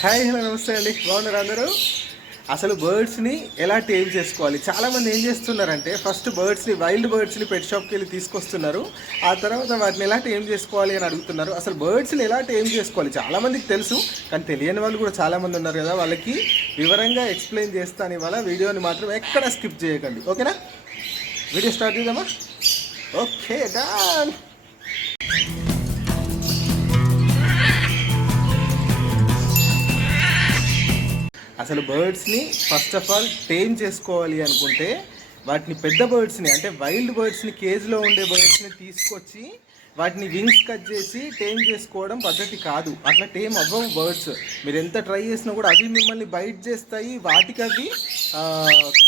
Hi hello నమస్తే అండి. బాగున్నారు అందరూ? అసలు బర్డ్స్ని ఎలా టేమ్ చేసుకోవాలి? చాలామంది ఏం చేస్తున్నారంటే ఫస్ట్ బర్డ్స్ని వైల్డ్ బర్డ్స్ని పెట్ షాప్కి వెళ్ళి తీసుకొస్తున్నారు. ఆ తర్వాత వాటిని ఎలా టేమ్ చేసుకోవాలి అని అడుగుతున్నారు. అసలు బర్డ్స్ని ఎలా టేమ్ చేసుకోవాలి? చాలామందికి తెలుసు కానీ తెలియని వాళ్ళు కూడా చాలామంది ఉన్నారు కదా వాళ్ళకి వివరంగా ఎక్స్ప్లెయిన్ చేస్తాను ఇవాళ. వీడియోని మాత్రం ఎక్కడ స్కిప్ చేయకండి. ఓకేనా? వీడియో స్టార్ట్ చేద్దామా? ఓకే డాన్ అసలు బర్డ్స్ని ఫస్ట్ ఆఫ్ ఆల్ టేమ్ చేసుకోవాలి అనుకుంటే వాటిని పెద్ద బర్డ్స్ని అంటే వైల్డ్ బర్డ్స్ని కేజ్లో ఉండే బర్డ్స్ని తీసుకొచ్చి వాటిని వింగ్స్ కట్ చేసి టేమ్ చేసుకోవడం పద్ధతి కాదు. అట్లా టేమ్ అవ్వవు బర్డ్స్. మీరు ఎంత ట్రై చేసినా కూడా అవి మిమ్మల్ని బైట్ చేస్తాయి. వాటికి అవి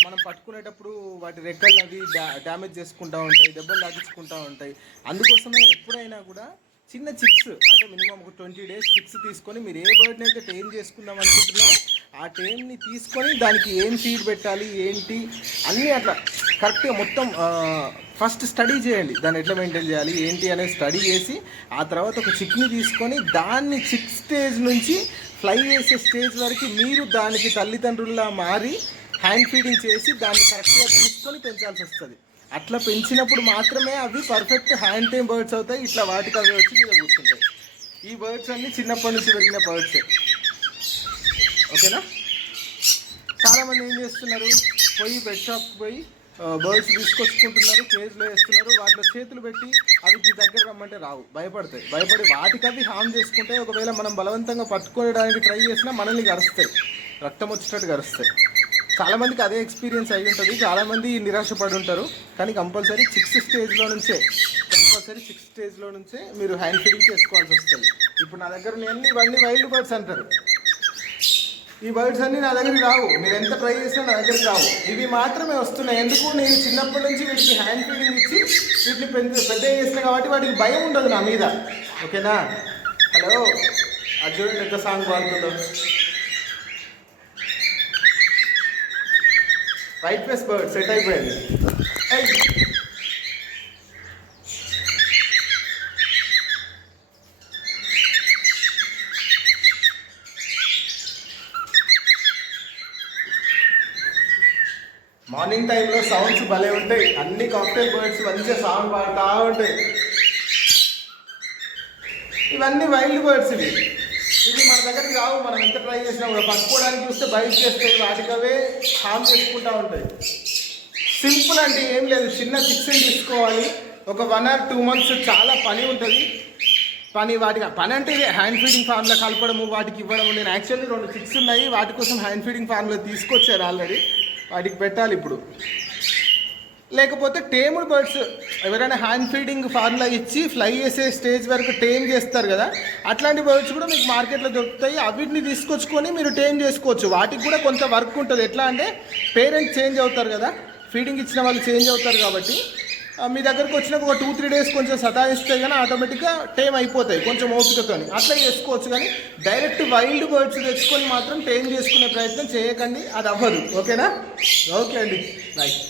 మనం పట్టుకునేటప్పుడు వాటి రెక్కలు అవి డ్యామేజ్ చేసుకుంటూ ఉంటాయి దెబ్బలు తాగించుకుంటూ ఉంటాయి. అందుకోసమే ఎప్పుడైనా కూడా చిన్న చిక్స్ అంటే మినిమం ఒక ట్వంటీ డేస్ చిక్స్ తీసుకొని మీరు ఏ బర్డ్ని అయితే టేమ్ చేసుకుందాం అనుకుంటున్నారో ఆ టైంని తీసుకొని దానికి ఏం ఫీడ్ పెట్టాలి ఏంటి అన్నీ అట్లా కరెక్ట్గా మొత్తం ఫస్ట్ స్టడీ చేయండి. దాన్ని ఎట్లా మెయింటైన్ చేయాలి ఏంటి అనేది స్టడీ చేసి ఆ తర్వాత ఒక చిక్ని తీసుకొని దాన్ని చిక్ స్టేజ్ నుంచి ఫ్లై చేసే స్టేజ్ వరకు మీరు దానికి తల్లిదండ్రుల్లా మారి హ్యాండ్ ఫీడింగ్ చేసి దాన్ని కరెక్ట్గా తీసుకొని పెంచాల్సి వస్తుంది. అట్లా పెంచినప్పుడు మాత్రమే అవి పర్ఫెక్ట్ హ్యాండ్ టైం బర్డ్స్ అవుతాయి. ఇట్లా వాటికి అవి వచ్చి మీద కూర్చుంటాయి. ఈ బర్డ్స్ అన్నీ చిన్నప్పటి నుంచి పెరిగిన బర్డ్స్ ఓకేనా? చాలామంది ఏం చేస్తున్నారు? పోయి పెట్ షాప్కి పోయి బర్డ్స్ తీసుకొచ్చుకుంటున్నారు కేజ్లో వేస్తున్నారు వాటిలో చేతులు పెట్టి అవి మీ దగ్గర రమ్మంటే రావు భయపడతాయి. భయపడి వాటికి అవి హామ్ చేసుకుంటే ఒకవేళ మనం బలవంతంగా పట్టుకోవడానికి ట్రై చేసినా మనల్ని గరుస్తాయి. రక్తం వచ్చేటట్టు గరుస్తాయి. చాలామందికి అదే ఎక్స్పీరియన్స్ అయి ఉంటుంది. చాలామంది నిరాశపడి ఉంటారు. కానీ కంపల్సరీ సిక్స్త్ స్టేజ్లో నుంచే కంపల్సరీ సిక్స్త్ స్టేజ్లో నుంచే మీరు హ్యాండ్ ఫీడింగ్ చేసుకోవాల్సి వస్తుంది. ఇప్పుడు నా దగ్గర నేను ఇవన్నీ వైల్డ్ బర్డ్స్ అంటారు. ఈ బర్డ్స్ అన్నీ నా దగ్గరికి రావు. మీరు ఎంత ట్రై చేసినా నా దగ్గరికి రావు. ఇవి మాత్రమే వస్తున్నాయి. ఎందుకు? నేను చిన్నప్పటి నుంచి వీటికి హ్యాండ్ ఫీడింగ్ ఇచ్చి వీటిని పెద్ద పెద్ద చేసిన కాబట్టి వాటికి భయం ఉండదు నా మీద. ఓకేనా? హలో? అర్జున్ ఎంత సాంగ్ పాడుతుందో. వైట్ ఫేస్ బర్డ్ సెట్ అయిపోయింది. మార్నింగ్ టైంలో సౌండ్స్ భలే ఉంటాయి. అన్ని కాక్టైల్ బర్డ్స్ మంచిగా సౌండ్ పాడుతూ ఉంటాయి. ఇవన్నీ వైల్డ్ బర్డ్స్ ఇవి. ఇవి మన దగ్గరికి రావు. మనం ఎంత ట్రై చేసినా కూడా పట్టుకోవడానికి చూస్తే బయట చేస్తే వాటికవే హామ్ చేసుకుంటూ ఉంటాయి. సింపుల్ అంటే ఏం లేదు. చిన్న చిక్స్ని తీసుకోవాలి. ఒక వన్ ఆర్ టూ మంత్స్ చాలా పని ఉంటుంది. పని వాటికి పని అంటే ఇదే హ్యాండ్ ఫీడింగ్ ఫార్మ్లో కలపడము వాటికి ఇవ్వడము. నేను యాక్చువల్లీ రెండు చిక్స్ ఉన్నాయి. వాటి కోసం హ్యాండ్ ఫీడింగ్ ఫార్మ్లో తీసుకొచ్చారు ఆల్రెడీ వాటికి పెట్టాలి ఇప్పుడు. లేకపోతే టేముడ్ బర్డ్స్ ఎవరైనా హ్యాండ్ ఫీడింగ్ ఫార్ములా ఇచ్చి ఫ్లై చేసే స్టేజ్ వరకు టేమ్ చేస్తారు కదా అట్లాంటి బర్డ్స్ కూడా మీకు మార్కెట్లో దొరుకుతాయి. అవిటిని తీసుకొచ్చుకొని మీరు టేమ్ చేసుకోవచ్చు. వాటికి కూడా కొంత వర్క్ ఉంటుంది. ఎట్లా అంటే పేరెంట్స్ చేంజ్ అవుతారు కదా ఫీడింగ్ ఇచ్చిన వాళ్ళు చేంజ్ అవుతారు కాబట్టి. మీ దగ్గరకు వచ్చినాక ఒక టూ త్రీ డేస్ కొంచెం సతాయిస్తే కానీ ఆటోమేటిక్గా టేమ్ అయిపోతాయి కొంచెం ఓపికతో అట్లా చేసుకోవచ్చు కానీ డైరెక్ట్ వైల్డ్ బర్డ్స్ తెచ్చుకొని మాత్రం టేమ్ చేసుకునే ప్రయత్నం చేయకండి అది అవ్వదు. ఓకేనా? ఓకే అండి. రైట్